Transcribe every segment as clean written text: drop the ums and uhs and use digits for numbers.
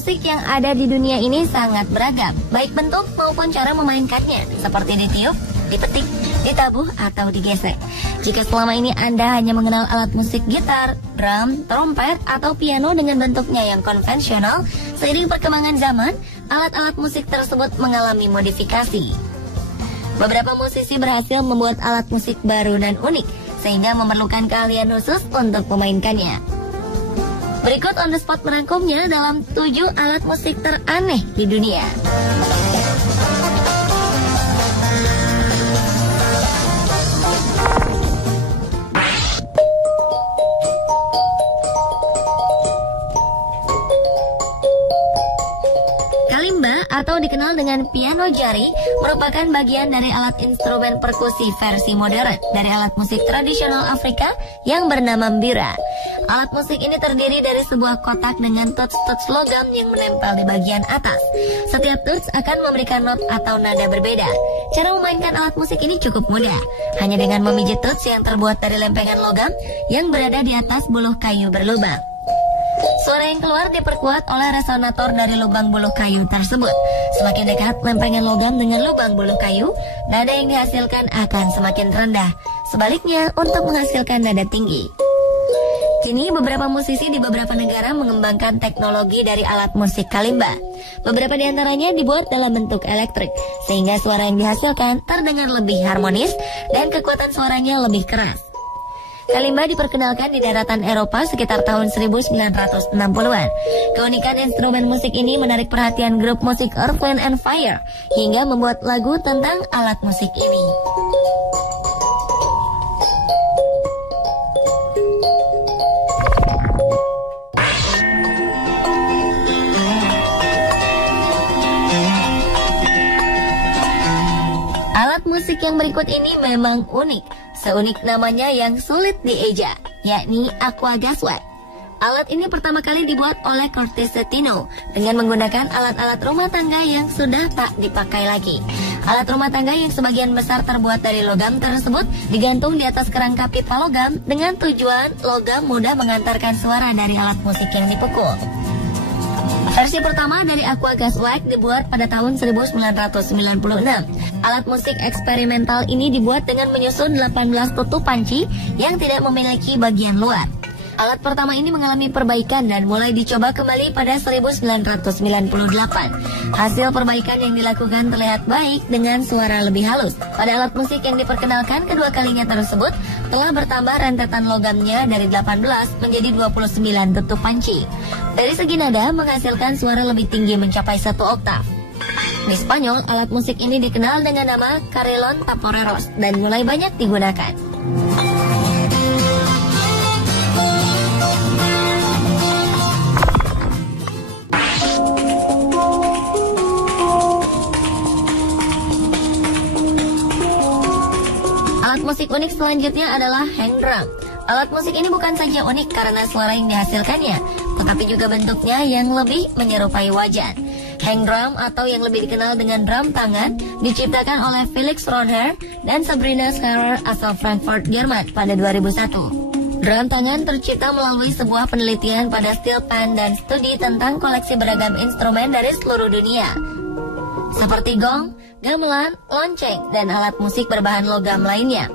musik yang ada di dunia ini sangat beragam, baik bentuk maupun cara memainkannya, seperti ditiup, dipetik, ditabuh, atau digesek. Jika selama ini Anda hanya mengenal alat musik gitar, drum, trompet, atau piano dengan bentuknya yang konvensional, seiring perkembangan zaman, alat-alat musik tersebut mengalami modifikasi. Beberapa musisi berhasil membuat alat musik baru dan unik, sehingga memerlukan keahlian khusus untuk memainkannya. Berikut on the spot merangkumnya dalam 7 alat musik teraneh di dunia. Kalimba atau dikenal dengan piano jari merupakan bagian dari alat instrumen perkusi versi modern dari alat musik tradisional Afrika yang bernama mbira. Alat musik ini terdiri dari sebuah kotak dengan tuts-tuts logam yang menempel di bagian atas. Setiap tuts akan memberikan not atau nada berbeda. Cara memainkan alat musik ini cukup mudah, hanya dengan memijit tuts yang terbuat dari lempengan logam yang berada di atas buluh kayu berlubang. Suara yang keluar diperkuat oleh resonator dari lubang buluh kayu tersebut. Semakin dekat lempengan logam dengan lubang buluh kayu, nada yang dihasilkan akan semakin rendah. Sebaliknya, untuk menghasilkan nada tinggi. Kini beberapa musisi di beberapa negara mengembangkan teknologi dari alat musik kalimba. Beberapa di antaranya dibuat dalam bentuk elektrik, sehingga suara yang dihasilkan terdengar lebih harmonis dan kekuatan suaranya lebih keras. Kalimba diperkenalkan di daratan Eropa sekitar tahun 1960-an. Keunikan instrumen musik ini menarik perhatian grup musik Earth, Wind & Fire hingga membuat lagu tentang alat musik ini. Alat musik yang berikut ini memang unik. Seunik namanya yang sulit dieja, yakni aqua gaswat. Alat ini pertama kali dibuat oleh Curtis Setino dengan menggunakan alat-alat rumah tangga yang sudah tak dipakai lagi. Alat rumah tangga yang sebagian besar terbuat dari logam tersebut digantung di atas kerangka pipa logam dengan tujuan logam mudah mengantarkan suara dari alat musik yang dipukul. Versi pertama dari aqua gaswat dibuat pada tahun 1996. Alat musik eksperimental ini dibuat dengan menyusun 18 tutup panci yang tidak memiliki bagian luar. Alat pertama ini mengalami perbaikan dan mulai dicoba kembali pada 1998. Hasil perbaikan yang dilakukan terlihat baik dengan suara lebih halus. Pada alat musik yang diperkenalkan kedua kalinya tersebut telah bertambah rentetan logamnya dari 18 menjadi 29 tutup panci. Dari segi nada menghasilkan suara lebih tinggi mencapai 1 oktav. Di Spanyol, alat musik ini dikenal dengan nama carillon taporeros dan mulai banyak digunakan. Alat musik unik selanjutnya adalah hang drum. Alat musik ini bukan saja unik karena suara yang dihasilkannya, tetapi juga bentuknya yang lebih menyerupai wajan. Hang drum atau yang lebih dikenal dengan drum tangan diciptakan oleh Felix Ronher dan Sabrina Schaerer asal Frankfurt, Jerman pada 2001. Drum tangan tercipta melalui sebuah penelitian pada steel pan dan studi tentang koleksi beragam instrumen dari seluruh dunia, seperti gong, gamelan, lonceng, dan alat musik berbahan logam lainnya.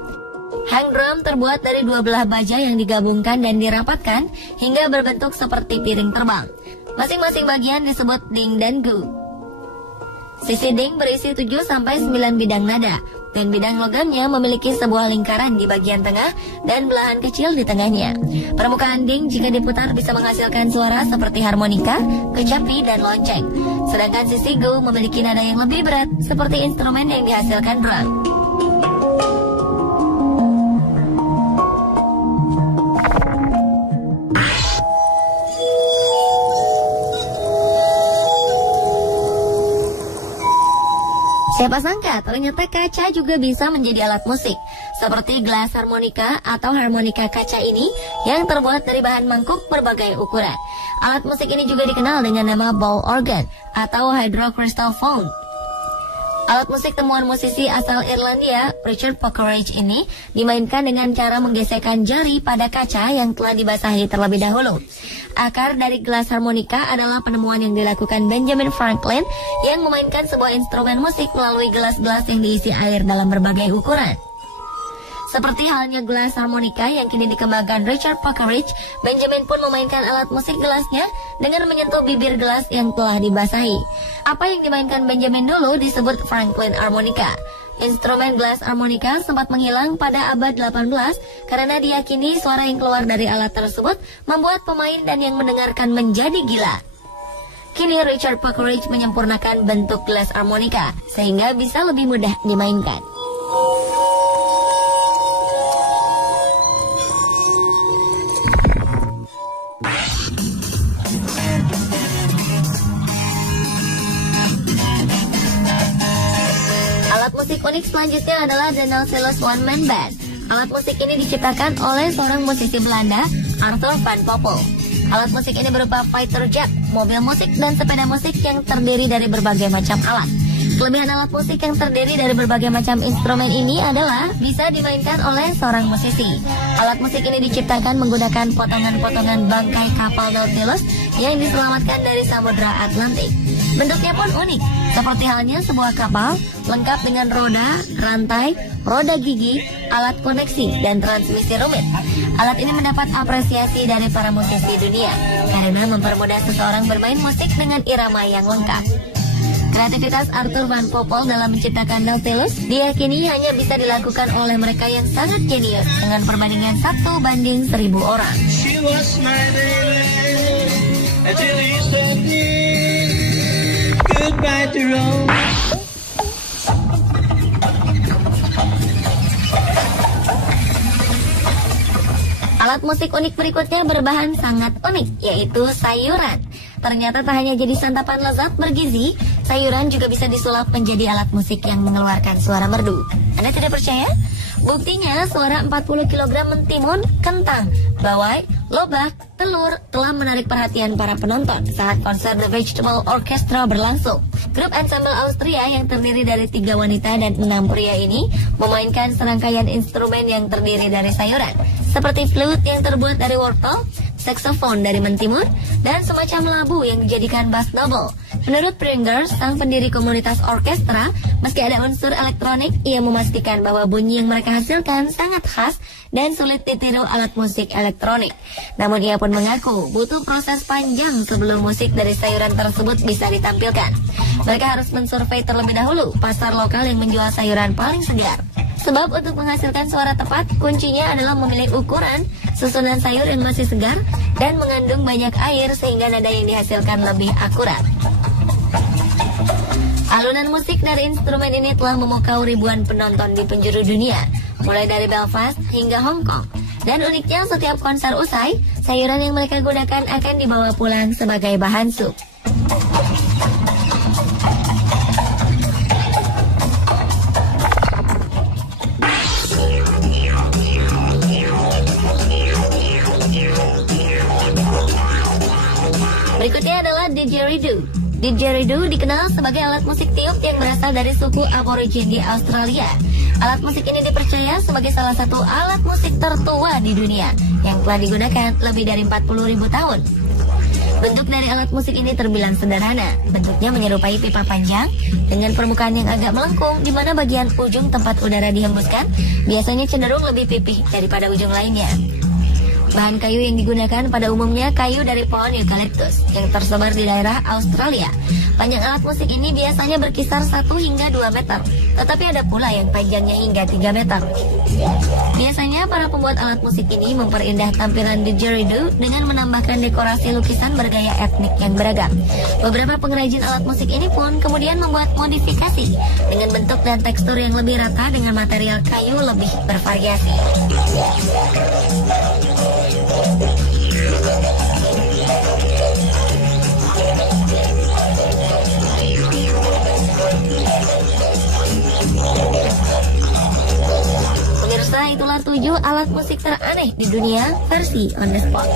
Hang drum terbuat dari 2 belah baja yang digabungkan dan dirapatkan hingga berbentuk seperti piring terbang. Masing-masing bagian disebut ding dan gu. Sisi ding berisi 7-9 bidang nada, dan bidang logamnya memiliki sebuah lingkaran di bagian tengah dan belahan kecil di tengahnya. Permukaan ding jika diputar bisa menghasilkan suara seperti harmonika, kecapi, dan lonceng. Sedangkan sisi gu memiliki nada yang lebih berat seperti instrumen yang dihasilkan drum. Siapa sangka ternyata kaca juga bisa menjadi alat musik, seperti gelas harmonika atau harmonika kaca ini yang terbuat dari bahan mangkuk berbagai ukuran. Alat musik ini juga dikenal dengan nama ball organ atau hydrocrystal phone. Alat musik temuan musisi asal Irlandia, Richard Puckeridge ini dimainkan dengan cara menggesekkan jari pada kaca yang telah dibasahi terlebih dahulu. Akar dari gelas harmonika adalah penemuan yang dilakukan Benjamin Franklin yang memainkan sebuah instrumen musik melalui gelas-gelas yang diisi air dalam berbagai ukuran. Seperti halnya gelas harmonika yang kini dikembangkan Richard Puckeridge, Benjamin pun memainkan alat musik gelasnya dengan menyentuh bibir gelas yang telah dibasahi. Apa yang dimainkan Benjamin dulu disebut Franklin harmonica. Instrumen gelas harmonika sempat menghilang pada abad 18 karena diyakini suara yang keluar dari alat tersebut membuat pemain dan yang mendengarkan menjadi gila. Kini Richard Puckeridge menyempurnakan bentuk gelas harmonika sehingga bisa lebih mudah dimainkan. Alat musik unik selanjutnya adalah The Nautilus One Man Band. Alat musik ini diciptakan oleh seorang musisi Belanda, Arthur van Poppel. Alat musik ini berupa fighter jet, mobil musik, dan sepeda musik yang terdiri dari berbagai macam alat. Kelebihan alat musik yang terdiri dari berbagai macam instrumen ini adalah bisa dimainkan oleh seorang musisi. Alat musik ini diciptakan menggunakan potongan-potongan bangkai kapal Nautilus yang diselamatkan dari Samudra Atlantik. Bentuknya pun unik, seperti halnya sebuah kapal lengkap dengan roda, rantai, roda gigi, alat koneksi, dan transmisi rumit. Alat ini mendapat apresiasi dari para musisi dunia karena mempermudah seseorang bermain musik dengan irama yang lengkap. Kreativitas Arthur van Poppel dalam menciptakan Nautilus diyakini hanya bisa dilakukan oleh mereka yang sangat jenius dengan perbandingan 1:1000 orang. Alat musik unik berikutnya berbahan sangat unik, yaitu sayuran. Ternyata tak hanya jadi santapan lezat bergizi, sayuran juga bisa disulap menjadi alat musik yang mengeluarkan suara merdu. Anda tidak percaya? Buktinya suara 40 kg mentimun, kentang, bawai, lobak, telur telah menarik perhatian para penonton saat konser The Vegetable Orchestra berlangsung. Grup ensemble Austria yang terdiri dari 3 wanita dan 6 pria ini memainkan serangkaian instrumen yang terdiri dari sayuran, seperti flute yang terbuat dari wortel, saksofon dari mentimun, dan semacam labu yang dijadikan bass double. Menurut Pringers, sang pendiri komunitas orkestra, meski ada unsur elektronik, ia memastikan bahwa bunyi yang mereka hasilkan sangat khas dan sulit ditiru alat musik elektronik. Namun ia pun mengaku butuh proses panjang sebelum musik dari sayuran tersebut bisa ditampilkan. Mereka harus mensurvei terlebih dahulu pasar lokal yang menjual sayuran paling segar. Sebab untuk menghasilkan suara tepat, kuncinya adalah memilih ukuran, susunan sayur yang masih segar, dan mengandung banyak air sehingga nada yang dihasilkan lebih akurat. Alunan musik dari instrumen ini telah memukau ribuan penonton di penjuru dunia, mulai dari Belfast hingga Hong Kong. Dan uniknya setiap konser usai, sayuran yang mereka gunakan akan dibawa pulang sebagai bahan sup. Berikutnya adalah didgeridoo. Didgeridoo dikenal sebagai alat musik tiup yang berasal dari suku aborigin di Australia. Alat musik ini dipercaya sebagai salah satu alat musik tertua di dunia yang telah digunakan lebih dari 40.000 tahun. Bentuk dari alat musik ini terbilang sederhana. Bentuknya menyerupai pipa panjang dengan permukaan yang agak melengkung, di mana bagian ujung tempat udara dihembuskan biasanya cenderung lebih pipih daripada ujung lainnya. Bahan kayu yang digunakan pada umumnya kayu dari pohon eukaliptus yang tersebar di daerah Australia. Panjang alat musik ini biasanya berkisar 1 hingga 2 meter, tetapi ada pula yang panjangnya hingga 3 meter. Biasanya para pembuat alat musik ini memperindah tampilan didgeridoo dengan menambahkan dekorasi lukisan bergaya etnik yang beragam. Beberapa pengrajin alat musik ini pun kemudian membuat modifikasi dengan bentuk dan tekstur yang lebih rata dengan material kayu lebih bervariasi. Pemirsa, itulah 7 alat musik teraneh di dunia versi On The Spot.